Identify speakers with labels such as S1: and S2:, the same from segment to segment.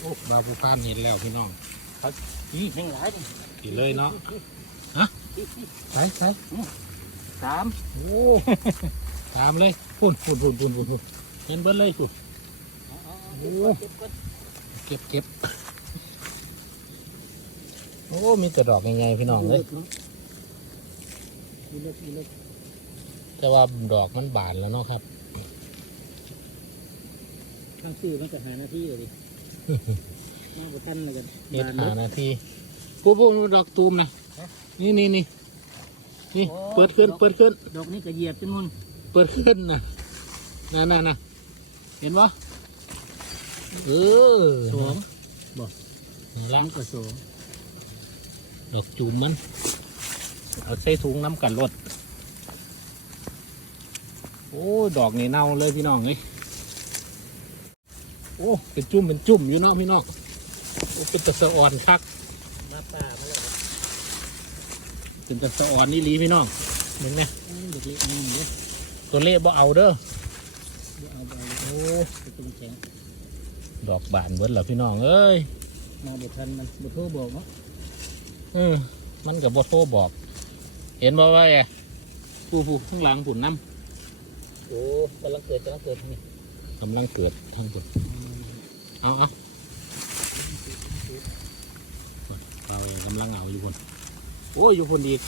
S1: โอ้บาวผู้พานเห็นแล้วพี่น้อง
S2: นี่แห้งหลายดิ
S1: กินเลยเนาะฮะไปไป
S2: สาม
S1: โอ้ตามเลยปุ่นปุ่นปุ่นปุ่นปุ่นปุ่นเห็นเบิ้เลยปุ่น
S2: โอ้
S1: เก็บเก็บโอ้ มีแต่ดอกใหญ่ๆพี่น้องเลย
S2: อีเล็กอีเล็ก
S1: แต่ว่าดอกมันบานแล้วเนาะครับ
S2: ข้างซื้อมันก็หาหน้าที่เลยดิ มาบุทันเลยกัน
S1: เฮ็ดหานาทีปุ๊บปุ๊บดอกตูมนะนี่นี่นี่นี่เปิดขึ้นเปิดขึ้น
S2: ดอกนี้ก็เหยียบจนมุน
S1: เปิดขึ้นนะนั่นน่ะนะเห็นปะเออ
S2: สอง
S1: นั่นละ
S2: มันก็สอง
S1: ดอกจูมมัน เอาใส่ถุงน้ำกันรดโอ้ ดอกนี่เน่าเลยพี่น้องเอ้ย โอ้เป็นจุ่มเป็นจุ่มอยู่เนาะพี่น้องโอ้เป็นตะสะอ่อนคัก
S2: มาป่ามาแล้ว
S1: เป็นตะสะอ่อนนี่ลีพี่น้องเห็นไหม
S2: อืมเด็กเล็กนี่เด้อ
S1: ตัวเล่บ่เอาเด้อ
S2: เดี๋ยวเอาไป
S1: โอ้
S2: ไปเป็นแข็ง
S1: ดอกบานเบิดแล้วพี่น้องเอ้ย
S2: มาบุทันมันบุโทรบอกเนาะ
S1: เออมันกับบ่โทรบอก เห็นบ่ว่าไงผู้ผู้ข้างหลังผุนน้
S2: โอ้กำลังเกิดกำลังเกิดนี่ำ
S1: กำลังเกิดทางผุน เอาเอาเอาเองกำลังเอาอยู่คนโอ้ยอยู่คนอีก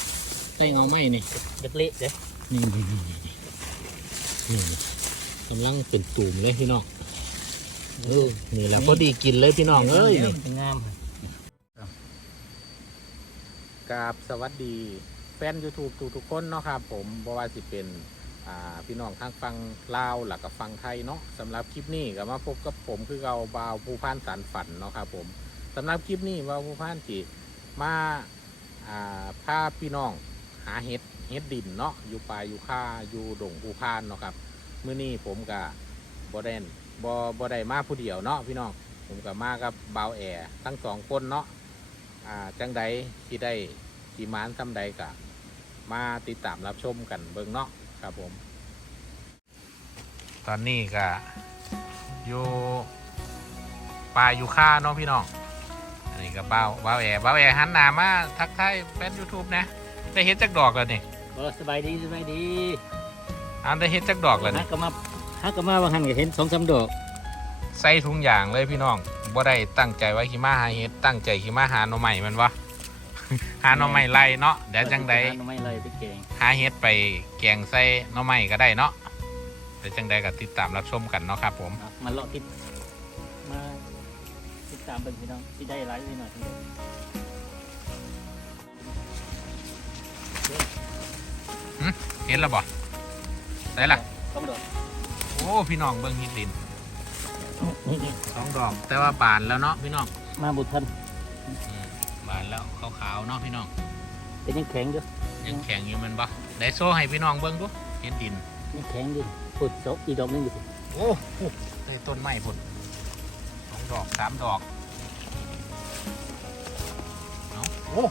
S1: ได้เงาไหมนี่
S2: เด็กเล็กเด้
S1: นี่นี่นี่นี่นี่กำลังเป็นตุ่มเลยพี่น้องเออนี่แหละพอดีกินเลยพี่น้องเอ้ยนี่
S2: งาม
S1: กราบสวัสดีแฟน YouTube ทุกทุกคนเนาะครับผมบ่ว่าสิเป็น พี่น้องทางฟังลาวหลักกับฟังไทยเนาะสำหรับคลิปนี้ก็มาพบกับผมคือเราบาวผู้พานสารฝันเนาะครับผมสำหรับคลิปนี้บาวผู้พานที่มาพาพี่น้องหาเห็ดเห็ดดินเนาะอยู่ป่าอยู่ค่าอยู่ดงผู้พานเนาะครับมื้อนี้ผมกับบ่ได้บ่บ่ได้มาผู้เดียวเนาะพี่น้องผมกับมากับบาวแอร์ทั้งสองคนเนาะอ่าจังใดที่ได้ที่มานทำใดกะมาติดตามรับชมกันเบิ่งเนาะ ครับผม ตอนนี้ก็อยู่ป่าอยู่ค่าเนาะพี่น้อง อันนี้ก็เบ้าเบ้าแอร์เบ้าแอร์หันหน้ามาทักทายแฟนยูทูบนะได้เฮ็ดจักดอกแล้วนี่
S2: เออสบายดีสบายดี
S1: อันได้เฮ็ดจักดอกแล้ว
S2: ฮั
S1: นี่
S2: กก็มาฮักก็มาบางหันก็เห็นสองสามดอก
S1: ใส่ทุงอย่างเลยพี่น้องบ่ได้ตั้งใจไว้ขี้มาหาเฮ็ดตั้งใจขี้มาหาหน่อใหม่มันวะ หาหน่อใหม่ไล่เนาะเดี๋ยวจังใด
S2: ไม่เลยไปเก่ง
S1: หาเฮ็ดไปแกงใส่หน่อไม้ก็ได้เนาะเดี๋ยวจังใดก็ติดตามรับชมกันเนาะครับ ผม
S2: เอามาเลาะติดมาติดตามเป็นพี่น้องที่ได้ไลฟ์ไปหน่อยทีเดียว
S1: เห็นแล้วบ่ได้ละ
S2: ต้องดอก
S1: โอ้พี่น้องเบิ่งเฮ็ดดินสองดอกแต่ว่าบานแล้วเนาะพี่น้อง
S2: มาบุทัน
S1: อืมบานแล้วขาวๆเนาะพี่น้อง
S2: เป็นยังแข็งอยู่
S1: ยังแข็งอยู่แมันบ่ได้โซ่ให้พี่น้องเบิ่งดูเฮ็ดดิน
S2: ยังแข็งอยู่ปุดโซอีกดอกหนึงอยู่สิ
S1: โอ้โหได้ต้นไม้พุ่นสองดอกสามดอกเอาโอ้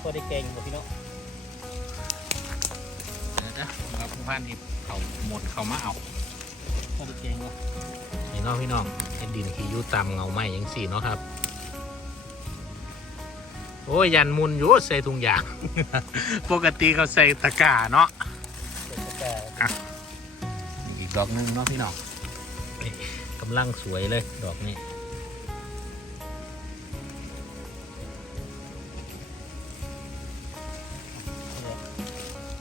S2: พอได้แกงกับพี่น้อง
S1: เดี๋ยวนะเราผู้พันที่เขาหมดเขามาเอา
S2: พอได้แกงวะ
S1: นี่เนาะพี่น้องเห็นดินที่อยู่ตามเงาไม้ยังสี่เนาะครับ โอ้ยยันมุนอยู่ใส่ถุงยาง ปกติเขาใส่ตะกร้าเนาะ
S2: เป็นกาแฟ
S1: อีกดอกหนึงเนาะพี่น้องนี่กำลังสวยเลยดอกนี้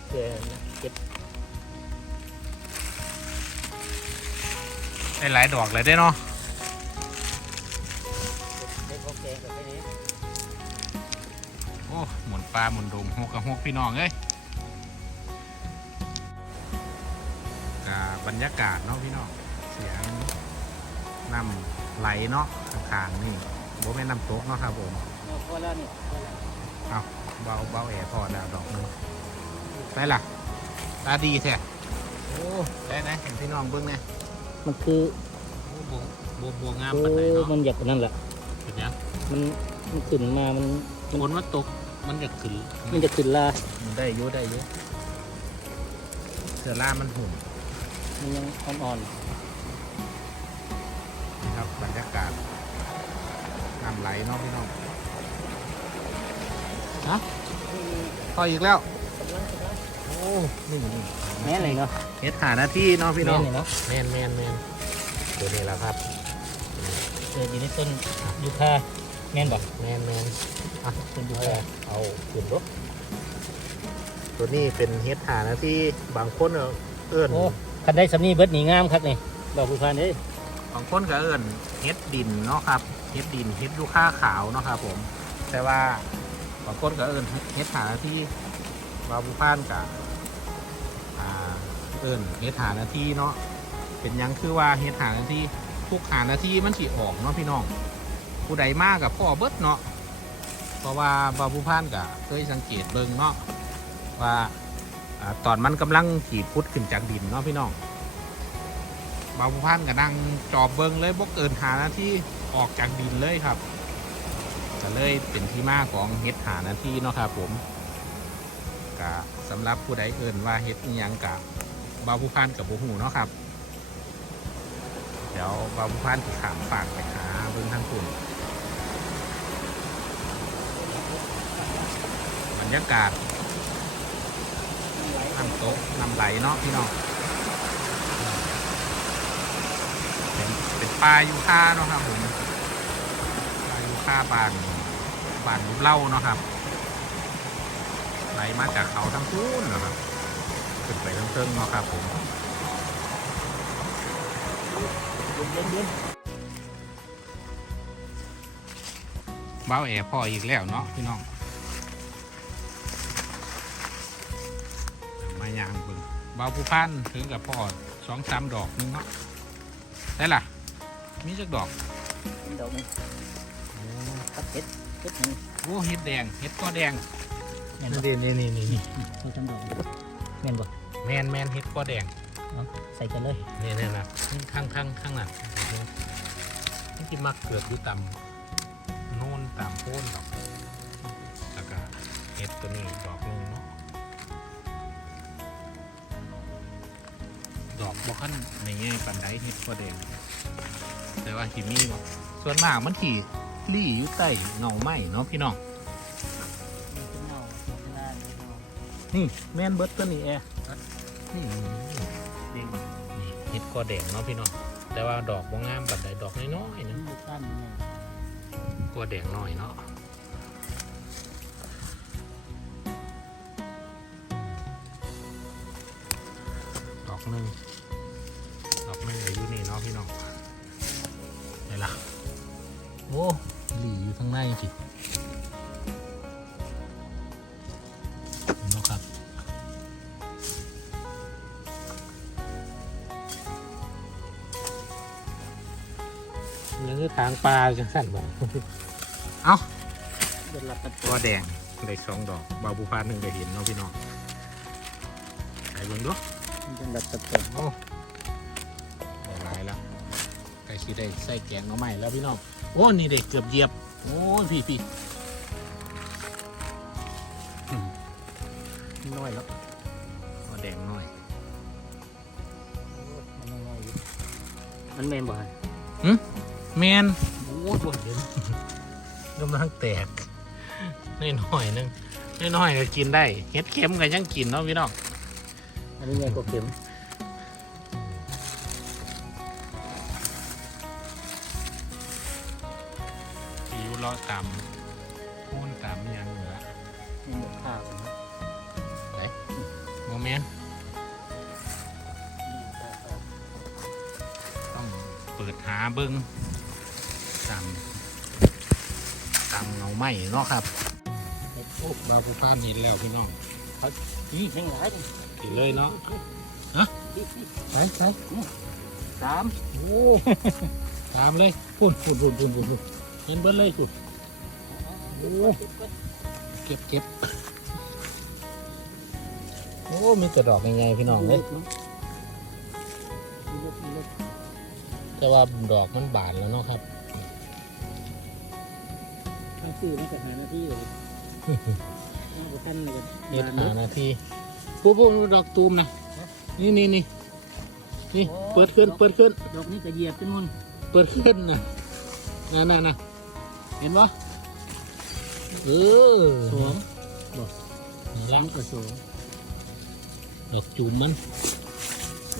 S2: เกลือนะเก็บ
S1: ได้หลายดอกเลยได้เนาะ ลาหมุนดมหกกับหกพี่น้องเอ้ยกับบรรยากาศเนาะพี่น้องเสียงน้ำไหลเนาะข้างๆนี่โบแม่นน้ำตกเนาะครับผม
S2: เอาพอแล้วนี่พอแล้ว
S1: เอาเบาเบาแอร์พอแล้วดอกหนึงไปล่ะตาดีแท้โอ้ได้นะเห็นพี่น้องเบิ้งเนี่ย
S2: มันคือ
S1: โอ้บวบวบวงาม
S2: โอ้
S1: ปานใดเนาะ
S2: มันอยากนั่นแหละ
S1: เป็นยัง
S2: มันมันขึ้นมามัน
S1: ฝนว่าตก มันจะขึ้น
S2: มันจะขึ้นลา
S1: มันได้อยุ่ได้อยุ่เสือล่ามันหุ่ม
S2: มันยังอ่อน
S1: นะครับบรรยากาศน้ำไหลเนาะพี่น้องฮะพออีกแล้วโอ้นี่นี่
S2: แม่นเลยเนาะ
S1: เฮ็ดหาหน้าที่เนาะพี่น้อง
S2: แม่เลยเนาะ
S1: แมนแมนแมนตัวนี้แหละครับ
S2: เจออยู่ในต้นยูคาแม่นบอก
S1: แมนแมน อะ
S2: ต้นยู
S1: เอา
S2: คา
S1: เอาขึ้นรถตัวนี้เป็นเฮ็ดหาหน้าที่บางคนเอาเอิ้น
S2: โอ้คันได้สำนีเบิดหนีงามครับนี่บอกผู้พันเด้ย
S1: บางคนก็เอิ้นเฮ็ดดินเนาะครับเฮ็ดดินเฮ็ดยูค่าขาวเนาะครับผม แต่ว่าบางคนก็เอิ้นเฮ็ดหาหน้าที่บาบุพานกับอ่าเอิ้นเฮ็ดหาหน้าที่เนาะเป็นหยังคือว่าเฮ็ดหาหน้าที่ทุกหาหน้าที่มันสิออกเนาะพี่น้องผู้ใดมากกับพ่อเบิดเนาะ เพราะว่าบาบุพานก็เคยสังเกตเบิ่งเนาะว่าตอนมันกำลังขีดพุดขึ้นจากดินเนาะพี่น้องบาผู้พันก็นั่งจอบเบิงเลยบกเกินหานาที่ออกจากดินเลยครับก็เลยเป็นที่มาของเฮ็ดหานาที่เนาะครับผมกะสำหรับผู้ใดเอินว่าเฮ็ดยังกะบาผู้พันกับบูหูเนาะครับ เดี๋ยวบาผู้พันจะขามฝากไปหาเบิ้งทางคุณ รยากาศน้ำตกน้ำไหลเนาะพี่น้องเป็นเป็นปลายูคาเนาะครับผมปลายูคาบานบานลูกเล่าเนาะครับไหลมาจากเขาทั้งคูนเนาะครับขึ้นไปทั้งเทิงเนาะครับผม
S2: เย็นเย็น
S1: เบ้าแอพ่ออีกแล้วเนาะพี่น้อง บิ่งเบ้าผู้พันถึงกับพ่อสองสามดอกหนึงเนาะได้ล่ะ มีจักดอก
S2: ดอกนึงครับเฮ็ดเฮ็ดนี่
S1: โอ้เห็ดแดงเห็ดก็แดง
S2: แม่น
S1: นี่
S2: บ่
S1: นี่นี่นี่นี่
S2: มีทั้งดอกแม่นบ่
S1: แมนแมนเห็ดก็แดง
S2: เอาใส่กันเลย
S1: นี่นี่นะข้างข้างข้างหน้ามันที่มักเกิดอยู่ตามโน่นตามโพ้นดอกแล้วก็เห็ดตัวนี้ดอกหนึง บ่ขั้นในแง่ปันไดเห็ดก็แดงแต่ว่าที่มีบ่ส่วนมากมันที่รี่อยู่ใต้เงาไม้เนาะพี่น้อง
S2: นี่
S1: แม่นเบิร์ตตัวนี้แอร์นี่
S2: เห็
S1: ดก็แดงเนาะพี่น้องแต่ว่าดอกบ่งามแบบใดดอกน้อยๆ
S2: นี่
S1: นะ
S2: อยู่ด้านนี้
S1: ตัวแดงน่อยเนาะดอกหนึ่ง โอ้หลีอยู่ข้างในจิเนาะครับยังคือทางปลาจังสั่นบ่
S2: เดินหลับกัน
S1: ตัวแดงได้สองดอกบาวบุพานหนึ่งได้เห็นเนาะพี่น้องไก่เบิ่งดู
S2: เดินหลับกัน
S1: โอ้ ไก่ชีได้ใส่แกงหน่อไม้แล้วพี่น้องโอ้นี่เด็กเกือบเหยียบ โอ้ยพี่พี่อืมน้อยแล้วตัวแดงน้อย
S2: มันแม่นบ่ฮะ
S1: แมนโอ้ยบ่เห็นกำลังแตกน้อยๆนึงน้อยๆก็กินได้เห็ดเข็มก็ยังกินเนาะพี่น้อง
S2: อันนี้ใหญ่กว่าเข็ม
S1: เลาะตามมูนตามอิหยังเหนือ
S2: นี่หมดข้าวนะ
S1: โมเมนต้องเปิดหาเบิ้งตามตามเงาไหม้เนาะครับโอ้บาผู้พานหินแล้วพี่น้อง
S2: นี่แห้งหลายดิ
S1: กินเลยเนาะ
S2: นี่นี่
S1: ไปไป
S2: สาม
S1: โอ้ตามเลยพุ่นพุ่นพุ่นพุ่นพุ่นพุ่น เห็นเบิ้เลยพุ่นโอ้เก็บเก็บโอ้ มีแต่ดอกยังไงพี่น้องเลยแต่ว่าดอกมันบานแล้วเนาะครับ
S2: ต้องซื้อมาจากหาหน้าที่เลยเอาไปขั้นเลย
S1: เฮ็ดหานาทีปุ๊บปุ๊บดอกตูมนะนี่นี่นี่นี่ เปิดขึ้น เปิดขึ้น
S2: ดอกนี้จะเหยียบจนมุน
S1: เปิดขึ้นนะน่ะน่ะน่ะ เห็นปะเออ
S2: สวม
S1: นี่ละ
S2: มันก็สวม
S1: ดอกจุ่มมัน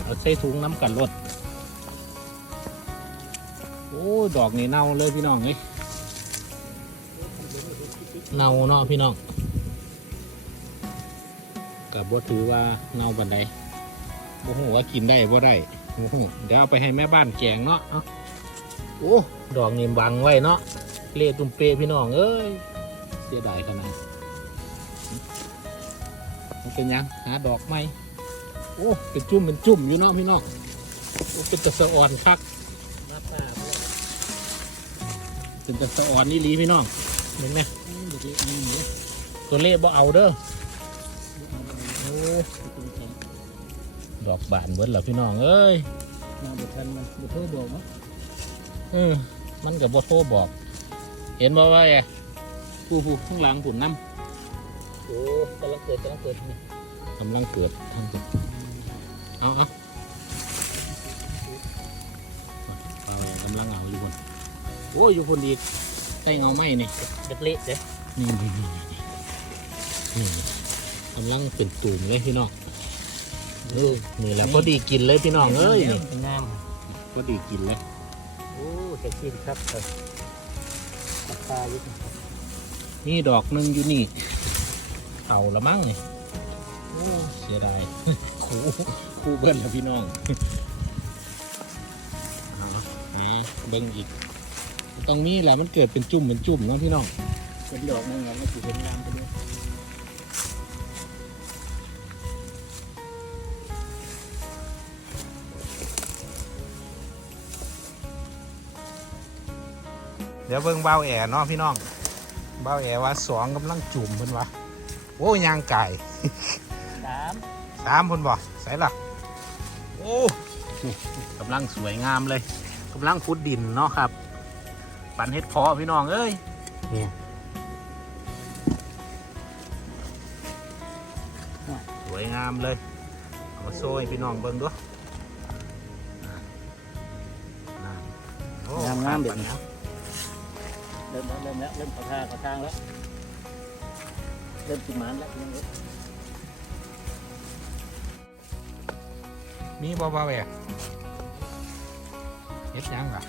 S1: เอาใส่ถุงน้ำกันรดโอ้ยดอกนี่เน่าเลยพี่น้องเอ้ยเน่าเนาะพี่น้องกับบ่ถือว่าเน่าบันไดบ่ฮู้ว่ากินได้บ่ได้บ่ฮู้เดี๋ยวเอาไปให้แม่บ้านแกงเนาะเอาโอ้ดอกนี่บังไว้เนาะ เละตุ่มเปพี่น้องเอ้ยเสียดายขนาดมันเป็นหยังหาดอกไหมโอ้เป็นจุ่มเป็นจุ่มอยู่เนาะพี่น้องโอ้เป็นตะสะอ่อนคัก
S2: มาป่าเพื่อน
S1: เป็นตะสะอ่อนนี่ลีพี่น้องเห็นไหม
S2: อืมเดี๋ยวนี้อันนี้เนี่ย
S1: ตัวเล่บ่เอาเด้อ
S2: เอา
S1: โอ้
S2: ไปเป็นแข็ง
S1: ดอกบานเบิดแล้วพี่น้องเอ้ย
S2: มาเดี๋ยวกันมันเดี๋ยวโทรบอกเนาะ
S1: เออมันกับบ่โทรบอก เห็นบ่ว่าไงผู้ผู้ข้างหลังผุนน้
S2: โอ้กำลังเกิดกำลังเกิดนี่ำ
S1: กำลังเกิดทำตัวเอาเอาเอาไว้กำลังเอาอยู่คนโอ้ยอยู่คนอีกใกล้เงาไหมนี่
S2: เละๆเด้
S1: นี่นี่นี่นี่นี่กำลังเป็นตุ่มเลยพี่น้องเออนี่แหละพอดีกินเลยพี่น้องเอ้ยนี่
S2: งาม
S1: พอดีกินเลย
S2: โอ้เซ็กซี่ครับ ตาอยู่
S1: นี่ดอกหนึงอยู่นี่เอาละมั้งนี่โอ้เสียดายคูคูเบิ้ลแล้วพี่น้องเอาหาเบิ้งอีกตรงนี้แหละมันเกิดเป็นจุ่มเป็นจุ่มเนาะพี่น้อง
S2: เป็นดอกนึงแล้วมันถือเป็นงามไปด้วย
S1: เดี๋ยวเบิ้งเบ้าแอเนาะพี่น้องเบ้าแอว่าสองกำลังจุ่มเพิ่นวะโอ้ยางไก่
S2: สาม
S1: สามคนบ่ใส่ละโอ้กำลังสวยงามเลยกำลังฟุดดินเนาะครับ ปันเฮ็ดเพอพี่น้องเอ้ยเนี่ยสวยงามเลยเอามาโซ่ให้พี่น้องเบิ่งด้วยอ่าโอ้
S2: งามงามๆเด็ด
S1: ปัน
S2: นะ เริ่มแล้วเริ่มแล้วเริ่มเข้าทางเข้าทางแล้ว เริ่มกินหมันแล้ว
S1: มีบ่บ่แหวกเฮ็ดหยังล่ะ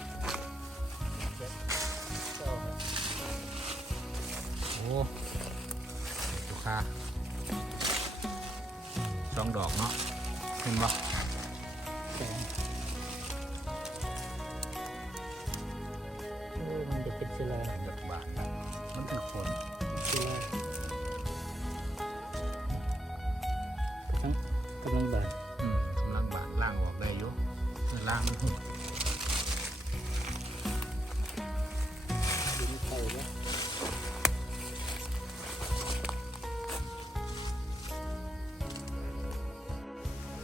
S1: โอ้ลูกค้าสองดอกเนาะเห็นป
S2: จะเป็นศิลา
S1: ดอกบาทมันคือขน
S2: ศิลาทั้งกำลังบาน
S1: อืมกำลังบาทล่างออกได้อยู่เวล่างมันหุ่น
S2: ดินไข่แล้ว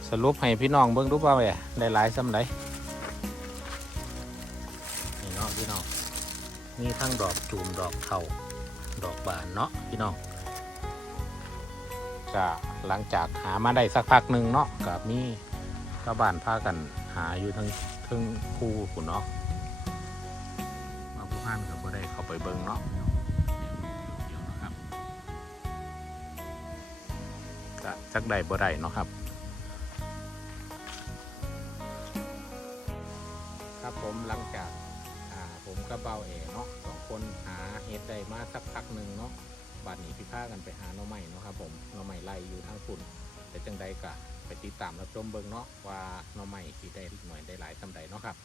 S1: สรุปให้พี่น้องเบิ่งดูเปล่าแหวได้หลายซ้ำไดนี่ มีทั้งดอกจูมดอกเข่าดอกบานเนาะพี่น้องก็หลังจากหามาได้สักพักหนึ่งเนาะกับมีชาวบ้านพากันหาอยู่ทั้งทั้งคู่คุณเนาะมาผู้พันก็บ่ได้เข้าไปเบิ่งเนาะเดี๋ยวนะสัก็จักได้บ่ได้เนาะครับ คนหาเห็ดได้มาสักพักหนึ่งเนาะบัดนี้พี่พากันไปหาหน่อไม้เนาะครับผมหน่อไม้ไล่อยู่ทางฝุ่นแต่จังใดก็ไปติดตามรับชมเบิ่งเนาะว่าหน่อไม้ที่ได้หน่อยได้หลายสำใดเนาะครับ